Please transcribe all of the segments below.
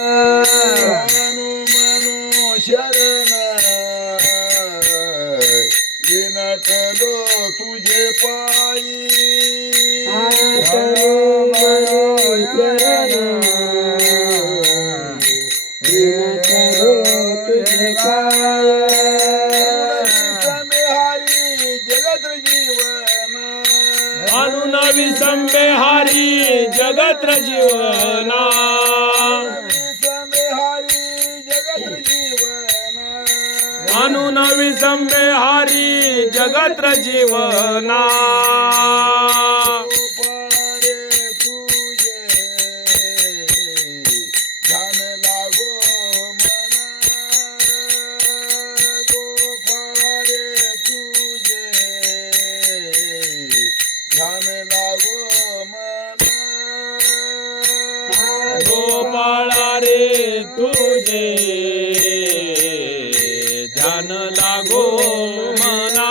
मनो शरण विनटलो तुझे पायी तनु मनो शरण विनटलो तुझे पाय हरी जगत जीवन अनुनवी संबे हारी जगत जीवना अनुनवी संबे हारी जगत जीवना गोपाळा रे तुझे ध्यान लागो मना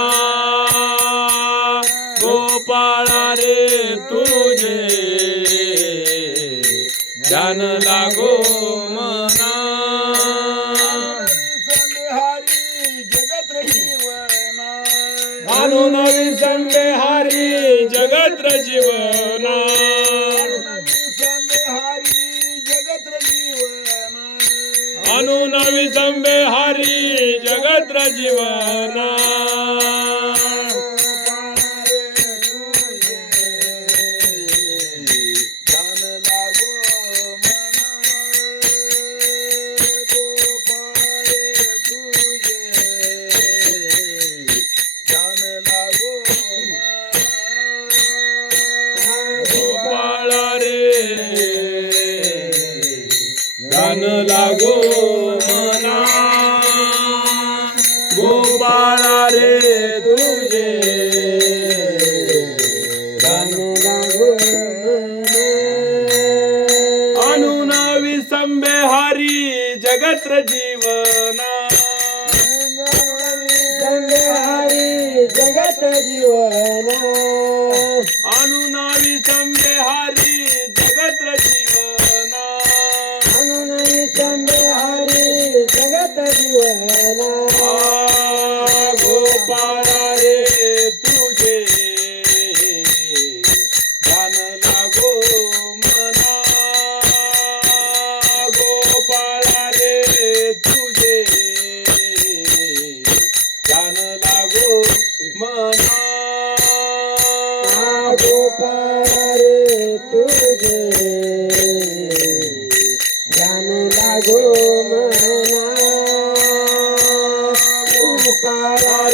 गोपाळा रे तुझे ध्यान लागो मना अनुनवी संबे हारी जगत जीवना अनुनवी संबे हारी जगत जीवना गोपाळा रे ध्यान लागो मना गोपाळा रे तुझे ध्यान लागो अनुनवी संबे हारी जगत जीवना हरी जगत जीवना अनुनवी संबे हारी जगत जीवना अनुनवी संबे हरी जगत जीवना गोपाळा रे तुझे ध्यान लागो मना गोपाळा रे तुझे ध्यान लागो मना गोपाळ रे तुझे ध्यान लागो मना गोपाळ